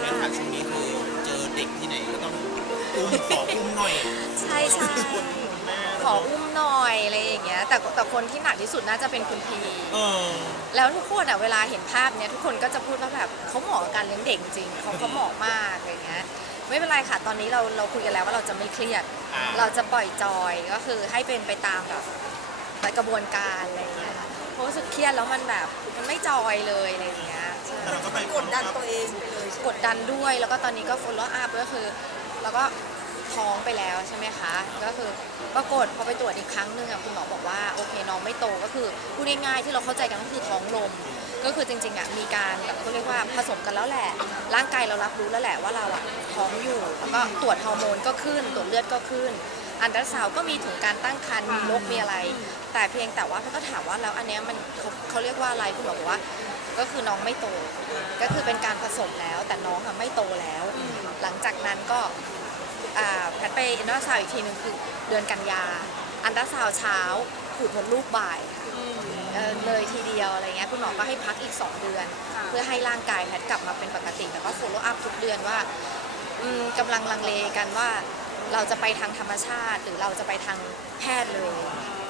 แม่ค่ะช่วงนี้คือเจอเด็กที่ไหนก็ต้องอุ้มขออุ้มหน่อยใช่ใช่ขออุ้มหน่อยอะไรอย่างเงี้ย แต่แต่คนที่หนักที่สุดน่าจะเป็นคุณพี เออแล้วทุกคนอะเวลาเห็นภาพเนี้ยทุกคนก็จะพูดว่าแบบเขาเหมาะกับการเลี้ยงเด็กจริงเขาเขาเหมาะมากอะไรเงี้ยไม่เป็นไรค่ะตอนนี้เราเราคุยกันแล้วว่าเราจะไม่เครียด อ่า เราจะปล่อยจอยก็คือให้เป็นไปตามแบบไปกระบวนการอะไรเงี้ยเพ ราะรู้สึกเครียดแล้วมันแบบมันไม่จอยเลยอะไรเงี้ยใช่แต่เราก็ไปกดดันตัวเองไปเลยใช่ไหมกดดันด้วยแล้วก็ตอนนี้ก็ follow up ก็คือแล้วก็ท้องไปแล้วใช่ไหมคะ ก็คือปรากฏพอไปตรวจอีกครั้งหนึ่งอะคุณหมอบอกว่าโอเคน้องไม่โตก็คือพูดง่ายๆที่เราเข้าใจกันก็คือท้องลม ก็คือจริงๆอะมีการแบบเขาเรียกว่าผสมกันแล้วแหละ ร่างกายเรารับรู้แล้วแหละว่าเราอะท้องอยู่แล้วก็ตรวจฮอร์โมนก็ขึ้นตรวจเลือดก็ขึ้น อันตราซาวก็มีถึงการตั้งครรภ์มีนกมีอะไร แต่เพียงแต่ว่าเขาก็ถามว่าแล้วอันเนี้ยมันเขาเขาเรียกว่าอะไรคุณหมอบอกว่า ก็คือน้องไม่โต ก็คือเป็นการผสมแล้ว แต่น้องอะไม่โตแล้ว หลังจากนั้นก็อ่าแพทย์ไปอันตราซาวอีกทีหนึ่งคือเดือนกันยา อันตราซาวเช้าขูดมดลูกบ่ายค่ะเออเลยทีเดียวอะไรเงี้ยคุณหมอก็ให้พักอีก 2 เดือน เพื่อให้ร่างกายแพทย์กลับมาเป็นปกติแล้วก็ follow up ทุกเดือนว่า อืมกำลังลังเลกันว่า เราจะไปทางธรรมชาติ หรือเราจะไปทางแพทย์เลย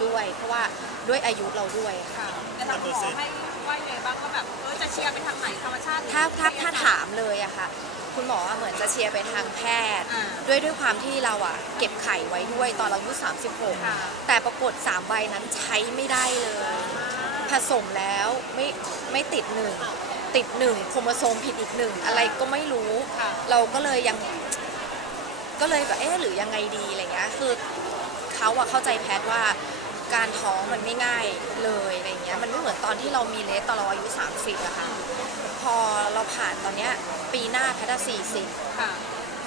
ด้วย เพราะว่าด้วยอายุเราด้วยค่ะ แต่ทางหมอให้ว่ายังไงบ้างว่าแบบเออจะเชียร์ไปทางไหนธรรมชาติถ้าถ้าถ้าถามเลยอะค่ะ คุณหมออะเหมือนจะเชียร์ไปทางแพทย์ อ่าด้วยด้วยความที่เราอะเก็บไข่ไว้ด้วยตอนเราอายุค่ะ 36 แต่ปรากฏ3ใบนั้นใช้ไม่ได้เลย ผสมแล้วไม่ไม่ติดหนึ่งติดหนึ่งโครโมโซมผิดอีกหนึ่งอะไรก็ไม่รู้ ค่ะ เราก็เลยยัง ก็เลยแบบเอ๊ะหรือยังไงดีอะไรเงี้ยคือเขาอะเข้าใจแพทย์ว่าการท้องมันไม่ง่ายเลยอะไรเงี้ยมันไม่เหมือนตอนที่เรามีเลสตอนเราอายุ 30อะค่ะพอเราผ่านตอนเนี้ยปีหน้าแพทย์สี่สิบค่ะ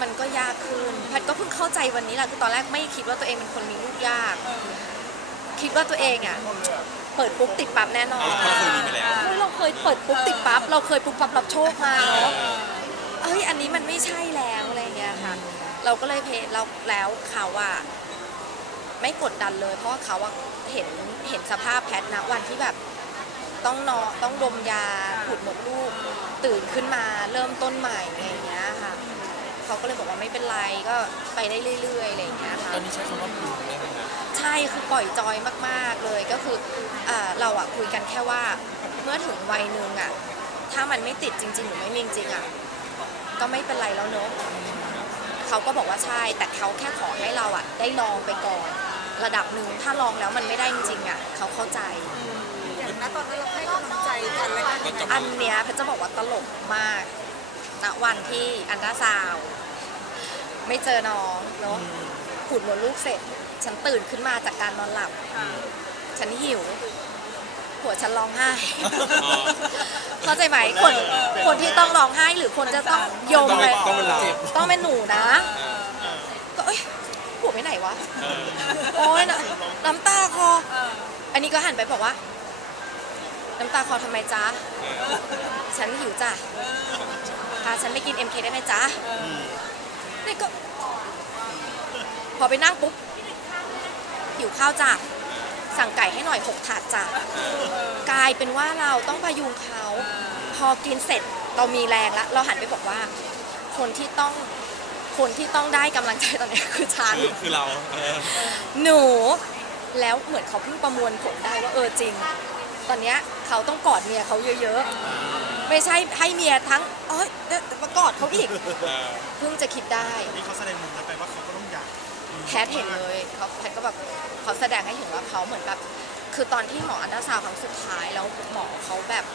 มันก็ยากขึ้นแพทย์ก็เพิ่งเข้าใจวันนี้แหละคือตอนแรกไม่คิดว่าตัวเองเป็นคนมีลูกยากเออคิดว่าตัวเองอะเปิดปุ๊บติดปั๊บแน่นอนเราเคยมีมาแล้วเฮ้ยเราเคยเปิดปุ๊บติดปั๊บเราเคยปุ๊บปั๊บรับโชคมาเนาะเอ้ยอันนี้มันไม่ใช่แล้วอะไรเงี้ยค่ะ เราก็เลยเพเราแล้วเขาอะไม่กดดันเลย เพราะว่าเขาอะเห็นเห็นสภาพแพทย์นะวันที่แบบต้องนอนต้องดมยาผุดหมดลูก ตื่นขึ้นมาเริ่มต้นใหม่อะไรอย่างเงี้ยค่ะเขาก็เลยบอกว่าไม่เป็นไรก็ไปได้เรื่อยๆอะไรอย่างเงี้ยค่ะตอนนี้ใช้คำว่าปลูกได้ไหมคะใช่คือปล่อยจอยมากๆเลยก็คืออาเราอะคุยกันแค่ว่าเมื่อถึงวัยหนึ่งอะถ้ามันไม่ติดจริงๆหรือไม่มีจริงๆอะก็ไม่เป็นไรแล้วเนอะ เขาก็บอกว่าใช่ แต่เขาแค่ขอให้เราอะได้ลองไปก่อน ระดับหนึ่งถ้าลองแล้วมันไม่ได้จริงๆอะเขาเข้าใจ อย่างนั้นตอนนั้นเราให้กำลังใจกันและกันยังไงอันเนี้ยเพชรจะบอกว่าตลกมากณวันที่อันดราซาวด์ไม่เจอน้องเนาะขูดมดลูกเสร็จ ฉันตื่นขึ้นมาจากการนอนหลับค่ะฉันหิว ผัวฉันร้องไห้ เข้าใจไหมคนคนที่ต้องร้องไห้หรือคนจะต้องโยมไปต้องเป็นเรา ต้องเป็นหนูนะก็เอ้ยผัวไปไหนวะโอ้ยน้ำน้ำตาคอเอออันนี้ก็หันไปบอกว่า น้ำตาคอทำไมจ๊ะฉันหิวจ้ะพาฉันไปกิน MK ได้ไหมจ๊ะนี่ก็ พอไปนั่งปุ๊บหิวข้าวจ้ะ สั่งไก่ให้หน่อยหกถาดจ้ะกลายเป็นว่าเราต้องพยุงเขาพอกินเสร็จเรามีแรงแล้วเราหันไปบอกว่า คนที่ต้องคนที่ต้องได้กำลังใจตอนนี้คือฉันคือคือเราเออหนูแล้วเหมือนเขาเพิ่งประมวลผลได้ว่าเออจริง ตอนเนี้ยเขาต้องกอดเมียเขาเยอะๆ ไม่ใช่ให้เมียทั้งเอ้ยเอ๊ะมากอดเขาอีก เออเพิ่งจะคิดได้ นี่เขาแสดงมุมนั้นไปว่า พทย์เห็นเลยเขาแพทย์ก็แบบเขาแสดงให้เห็นว่าเขาเหมือนแบบคือตอนที่หมออันตราซาวด์ครั้งสุดท้ายแล้วหมอเขาแบบ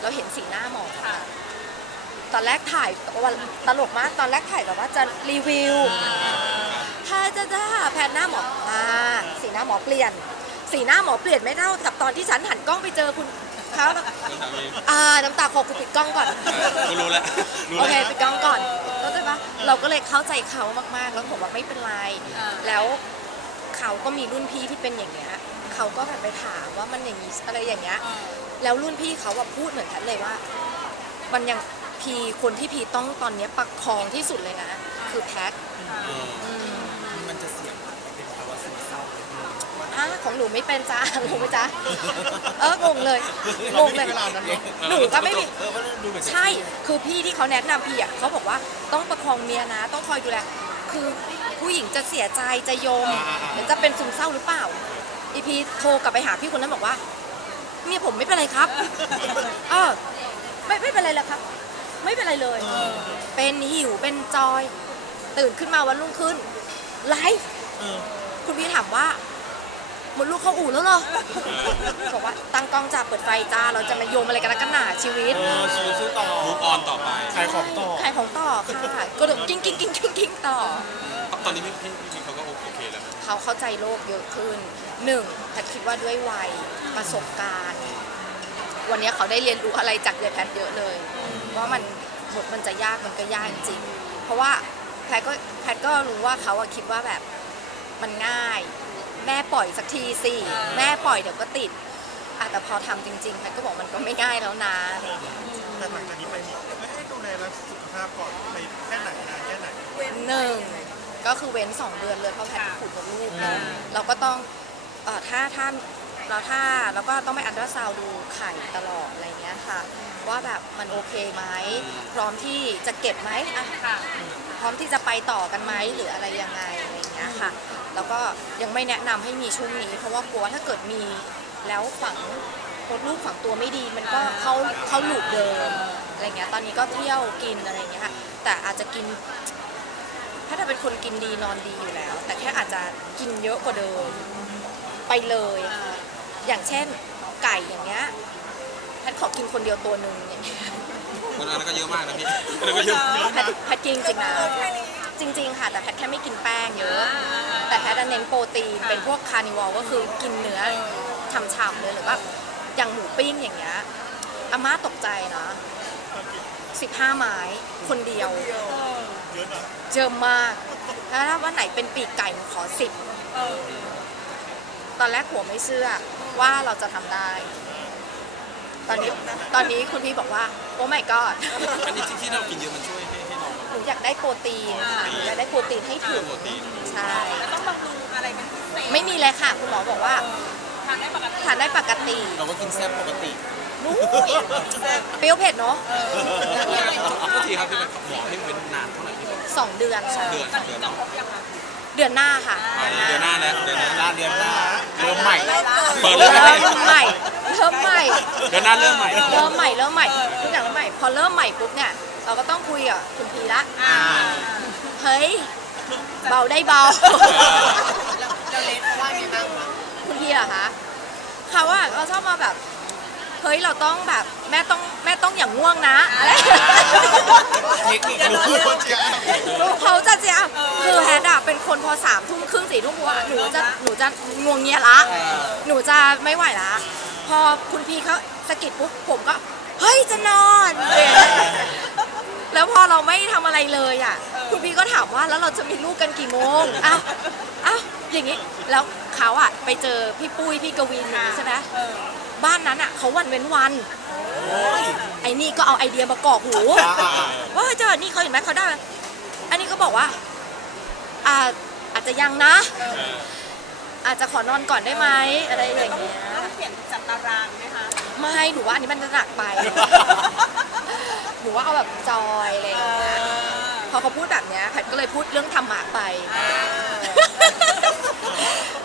เราเห็นสีหน้าหมอค่ะ ตอนแรกถ่ายวันตลกมากตอนแรกถ่ายแบบว่าจะรีวิวถ้าจะจะแพทย์หน้าหมออ่าสีหน้าหมอเปลี่ยน สีหน้าหมอเปลี่ยนไม่เท่ากับตอนที่ฉันหันกล้องไปเจอคุณเขาแล้วอ่าน้ำตาคอกูปิดกล้องก่อน กูรู้แล้วรู้โอเคแล้วปิดกล้องก่อน เข้าใจปะเราก็เลยเข้าใจเขามากๆ แล้วผมว่าไม่เป็นไรอ่าแล้วเขาก็มีรุ่นพี่ที่เป็นอย่างเงี้ยเขาก็แบบไปถามว่ามันอย่างนี้อะไรอย่างเงี้ยเออแล้วรุ่นพี่เขาแบบพูดเหมือนกันเลยว่า มันยังพีคนที่พีต้องตอนเนี้ยประคองที่สุดเลยนะ คือแพท ของหนูไม่เป็นจ้างงไหมจ๊ะเอองงเลยงงเลยเวลานั้นเนอะหนูก็ไม่มีเออมันดูเหมือนใช่คือพี่ที่เขาแนะนำพี่อะเขาบอกว่าต้องประคองเมียนะ ต้องคอยดูแลคือผู้หญิงจะเสียใจจะโยมหรือจะเป็นซึมเศร้าหรือเปล่าอีพีโทรกลับไปหาพี่คนนั้นบอกว่าเมียผมไม่เป็นไรครับเออไม่ไม่เป็นไรเลยครับ ไม่เป็นไรเลย เป็นหิวเป็นจอย ตื่นขึ้นมาวันรุ่งขึ้นไลฟ์เออคุณพี่ถามว่า หมดลูกเข้าอู่แล้วเหรอบอกว่าตั้งกล้องจ้าเปิดไฟจ้าเราจะมาโยมอะไรกันนักกันหนาชีวิต เออชีวิตสู้ต่อมูฟออนต่อไป ขายของต่อ ขายของต่อค่ะก็แบบกิ้งกิ้งกิ้งกิ้งกิ้งต่อ ตอนนี้พี่พี่พี่เขาก็โอเคแล้วนะเขาเข้าใจโลกเยอะขึ้นหนึ่งแพทย์คิดว่าด้วยวัยประสบการณ์ วันนี้เขาได้เรียนรู้อะไรจากยายแพทย์เยอะเลย ว่ามันบทมันจะยากมันก็ยากจริงๆเพราะว่าแพทย์ก็แพทย์ก็รู้ว่าเขาอะคิดว่าแบบมันง่าย แม่ปล่อยสักทีสิ แม่ปล่อยเดี๋ยวก็ติดอะแต่พอทำจริงๆแพทย์ก็บอกมันก็ไม่ง่ายแล้วนะแต่หลังจากนี้ไปนี่ไม่ให้ดูแลรักษาสุขภาพก่อนไปแค่ไหนนานแค่ไหนหนึ่งก็คือเว้น2เดือนเลยเพราะแพทย์ขูดมดลูกเนอะเราก็ต้องเอ่อถ้าถ้าเราถ้าแล้วก็ต้องไปอันตราซาวด์ดูไข่ตลอดอะไรเงี้ยค่ะ ว่าแบบมันโอเคไหมพร้อมที่จะเก็บไหมอะค่ะพร้อมที่จะไปต่อกันไหมหรืออะไรยังไงอะไรเงี้ย ค่ะ แล้วก็ยังไม่แนะนำให้มีช่วงนี้ เพราะว่ากลัวถ้าเกิดมีแล้วฝังมดลูกฝังตัวไม่ดี มันก็เข้าเข้าหลูปเดิมอะไรเงี้ยตอนนี้ก็เที่ยวกินอะไรเงี้ยค่ะแต่อาจจะกิน ถ้าจะเป็นคนกินดีนอนดีอยู่แล้ว แต่แค่อาจจะกินเยอะกว่าเดิมไปเลยค่ะอย่างเช่นไก่อย่างเงี้ยแพทย์ขอกินคนเดียวตัวหนึ่งอย่างเงี้ยวันนั้นก็เยอะมากนะพี่อันนั้นก็เยอะแพทย์แพทย์กินจริงๆนะ จริง ๆ ค่ะ แต่แพทย์แค่ไม่กินแป้งเยอะ แต่แพทย์เน้นโปรตีนเป็นพวกคาร์นิวอลก็คือกินเนื้อฉ่ำๆเลยหรือว่าอย่างหมูปิ้งอย่างเงี้ยอาม่าตกใจนะ15 ไม้คนเดียว เยอะนะเยอะมากแล้วถ้าวันไหนเป็นปีกไก่หนูขอสิบเออตอนแรกผัวไม่เชื่อว่าเราจะทำได้ ตอนนี้ตอนนี้คุณพี่บอกว่า โอ้ my god อันนี้ที่ที่เรากินเยอะมันช่วย นูอยากได้โปรตีนค่ะหนูอยากได้โปรตีนให้ถึงโปรตีนใช่แล้วต้องบำรุงอะไรเป็นพิเศษไม่มีเลยค่ะ คุณหมอบอกว่าทานได้ปกติทานได้ปกติเราก็กินแซ่บปกตินู้ยเปรี้ยวเผ็ดเนาะโทษทีครับที่มันหมอให้เว้นนานเท่าไหร่ที่บอกสองเดือนค่ะเดือนตอนเดืนี้อนจะเนาะครบยังคะเดือนหน้าค่ะ เดือนหน้าแล้วเดือนหน้าหน้าเดือนหน้าเริ่มใหม่เปิดเลยเริ่มใหม่เริ่มใหม่เดือนหน้าเริ่มใหม่เริ่มใหม่เริ่มใหม่ทุกอย่างเริ่มใหม่พอเริ่มใหม่ปุ๊บเนี่ย เราก็ต้องคุยกับคุณพีละอ่า เฮ้ย เบาได้เบา เราเล็กเขาว่าไงบ้างคะคุณพี่เหรอคะเขาว่าเขาชอบมาแบบ เฮ้ยเราต้องแบบแม่ต้องแม่ต้องอย่างง่วงนะอะไรเทคนิครู้ลูกเขาจะเจ้าคือแฮดอะเป็นคนพอสามทุ่มครึ่งสี่ทุ่มว่าหนูจะหนูจะง่วงเงียละ หนูจะไม่ไหวละ พอคุณพี่เขาสะกิดปุ๊บผมก็ เฮ้ยจะนอน แล้วพอเราไม่ทำอะไรเลยอะ คุณพี่ก็ถามว่าแล้วเราจะมีลูกกันกี่โมงอ้าวอ้าวอย่างนี้ แล้วเขาอะไปเจอพี่ปุ้ยพี่กวินอย่างนี้ใช่ไหมเออบ้านนั้นอะเขาวันเว้นวัน ไอ้นี่ก็เอาไอเดียมากอกหูว่าเฮ้ยเจอนี่เขาเห็นไหมเขาได้ อันนี้ก็บอกว่าอ่าอาจจะยังนะ อาจจะขอนอนก่อนได้ไหมอะไรอย่างต้องเงี้ยต้องเขียนจัดตารางไหมคะ ไม่หนูว่าอันนี้มันจะหนักไป หนูว่าเอาแบบจอยอะไรอย่างเงี้ยพอเขาพูดแบบเนี้ยแพทย์ก็เลยพูดเรื่องธรรมะไป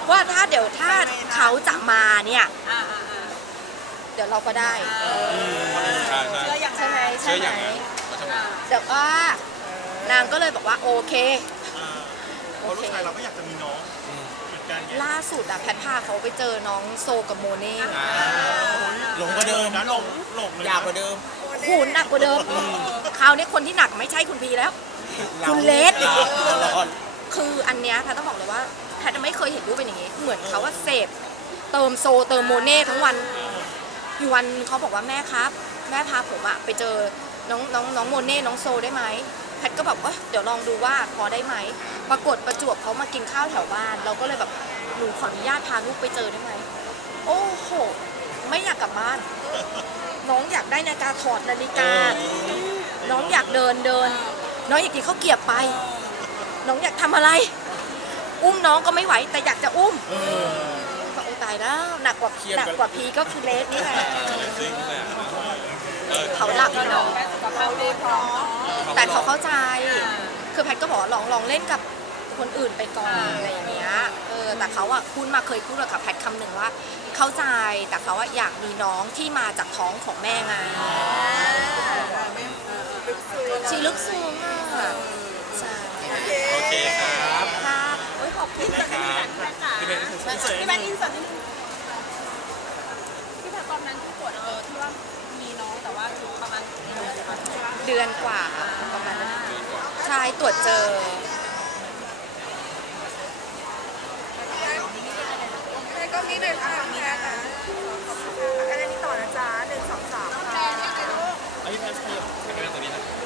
ว่าถ้าเดี๋ยวถ้าเขาจะมาเนี่ยอ่าอ่าอ่าเดี๋ยวเราก็ได้ ใช่ใช่เชื่ออย่างใช่ไหมเชื่ใช่อไหมอย่างนั้นเขาจะมาเดี๋ยวว่านางก็เลยบอกว่าโอเคเพราะลูกชายเราก็อยากจะมีน้องเหมือนกันไงล่าสุดอะแพทย์พาเขาไปเจอน้องโซกับโมเน่หลงกว่าเดิม นะหลงหลงเลยยากกว่าเดิม หูหนักกว่าเดิมคราวนี้คนที่หนักไม่ใช่คุณพีแล้ว คุณเลสร้อนคืออันเนี้ยแพทย์ต้องบอกเลยว่าแพทย์ไม่เคยเห็นรูปเป็นอย่างนี้ เหมือนเขาว่าเสพเติมโซเติมโมเน่ทั้งวัน อยู่วันเขาบอกว่าแม่ครับ แม่พาผมอะไปเจอน้องน้องน้องโมเน่น้องโซได้ไหมแพทย์ก็แบบว่าเดี๋ยวลองดูว่าพอได้ไหมปรากฏประจวบเขามากินข้าวแถวบ้าน เราก็เลยแบบหนูขออนุญาตพาลูกไปเจอได้ไหมโอ้โหไม่อยากกลับบ้าน น้องอยากได้นาฬิกาถอดนาฬิกา น้องอยากเดินเดิน น้องอยากกินข้าวเกรียบไป น้องอยากทำอะไร อุ้มน้องก็ไม่ไหวแต่อยากจะอุ้มก็โอเคายแล้วหนักกว่าหนักกว่าพีก็คือเลสนี่แหละจริงแหละเออเขาหลักเนาะแค่สุขภาพดีพร้อมแต่เขาเข้าใจ คือแพทย์ก็บอกว่าลองลองเล่นกับคนอื่นไปก่อนอะไรอย่างเงี้ยเออแต่เขาอะพูดมาเคยพูดกับแพทย์คำหนึ่งว่า เข้าใจแต่เขาอะอยากมีน้องที่มาจากท้องของแม่ไงชีลึกซึ้งอะใช่โอเคครับค่ะโอ้ยขอบคุณครับพี่เพชรพี่แมนอินเสิร์ตนิดนึงพี่แพทตอนนั้นที่ตรวจเออที่ว่ามีน้องแต่ว่าอยู่ประมาณกี่เดือนคะเดือนกว่าประมาณนั้นใช่ตรวจเจอ เบลค่ะมีนะนะอันนี้ต่อนะจ๊ะหนึ่งสองสามค่ะ อันนี้แพนขยับขยับตรงนี้นะ